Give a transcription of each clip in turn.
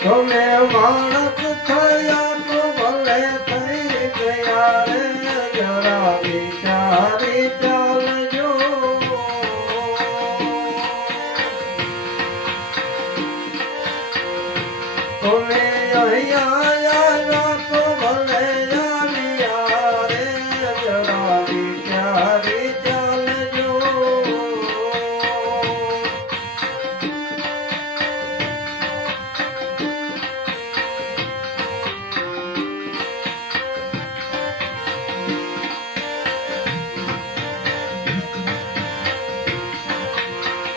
તમે માણસ થયા તો ભલે થઈ ગયા રે જરા વિચારી ચાલજો તમે અહીંયા આવ્યા તો ભલે આવ્યા રે જરા વિચારી ચાલજો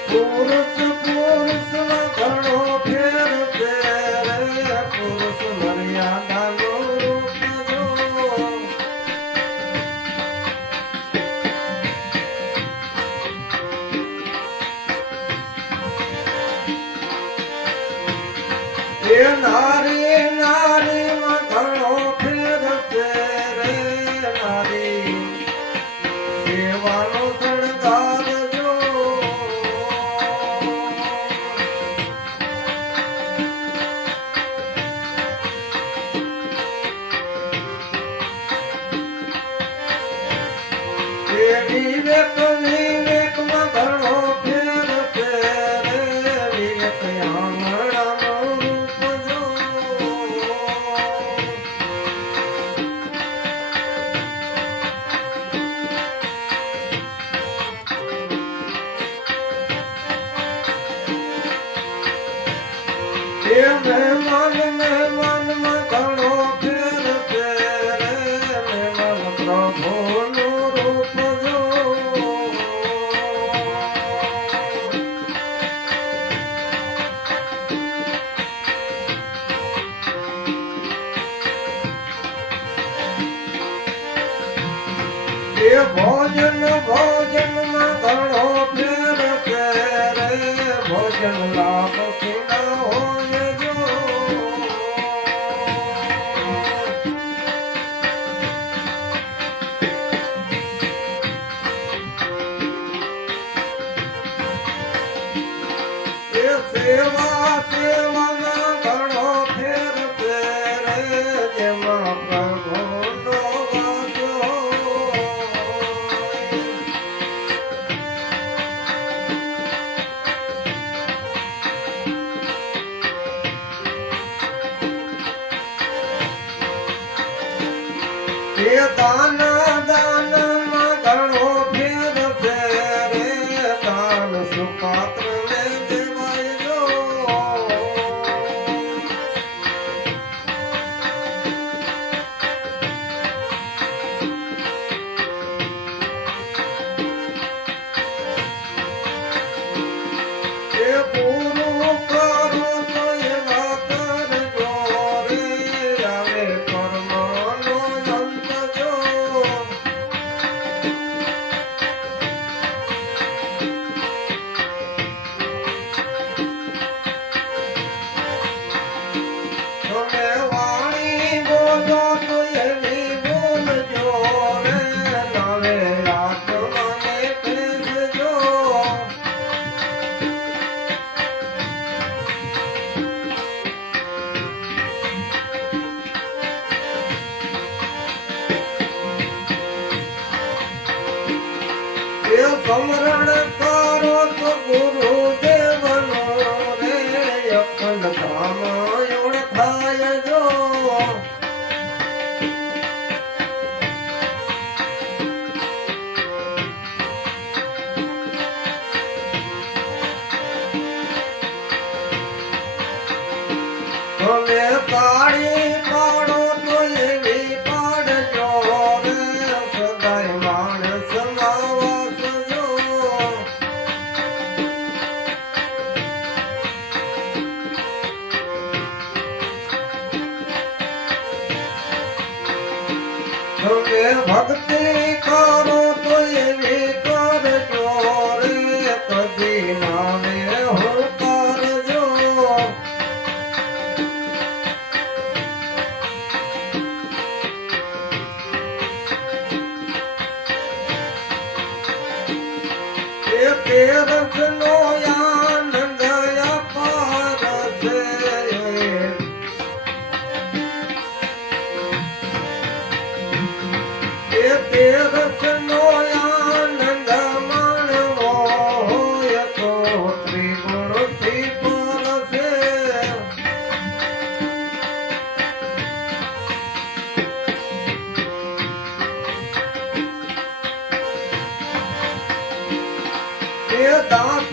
પુરુષ પુરુષમાં ઘણો ફેર છે રે પુરુષ મર્યાદાનું રૂપ જો એ નારી નારીમાં ઘણો ફેર છે રે નારી સેવાનો શણગાર જો વિવેક વિવેકમાં ઘણો ફેર છે રે વિવેક આંગણાનું રૂપ જો એ મહેમાનમાં ઘણો ફેર છે રે મહેમાન પ્રભુનું રૂપ જો એ ભોજન ભોજનમાં ઘણો ફેર છે રે ભોજન લાભ સીના હોય જો એ સેવા સેવામાં ઘણો ફેર છે રે જેમાં પ્રભુનો વાસ હોય એ દાન દાનમાં ઘણો ફેર છે રે દાન સુપાત્ર ને દેવાય જો એ પૂરું કરો તો એવા કરજો રે આવે કર્મનો અંત જો તમે વાણી બોલો તો એવી બોલજો રે નવે આત્માને ભેજજો એ સમરણ કરો તો ગુરુદેવનો રે અખંડ ધામ ઓળખાય જો તમે તાળી પાડો તો એવી પાડજો રે સદાય માણસના વાસ જો તમે ભક્તિ કરો તો એવી કરજો રે કદી નામે હું કરજો તેરસ નો આનંદ અપાર છે એ દાસ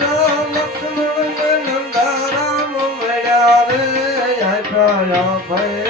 લક્ષ્મણ ને નંદારામ મળ્યા રે આપ્યા ભાઈ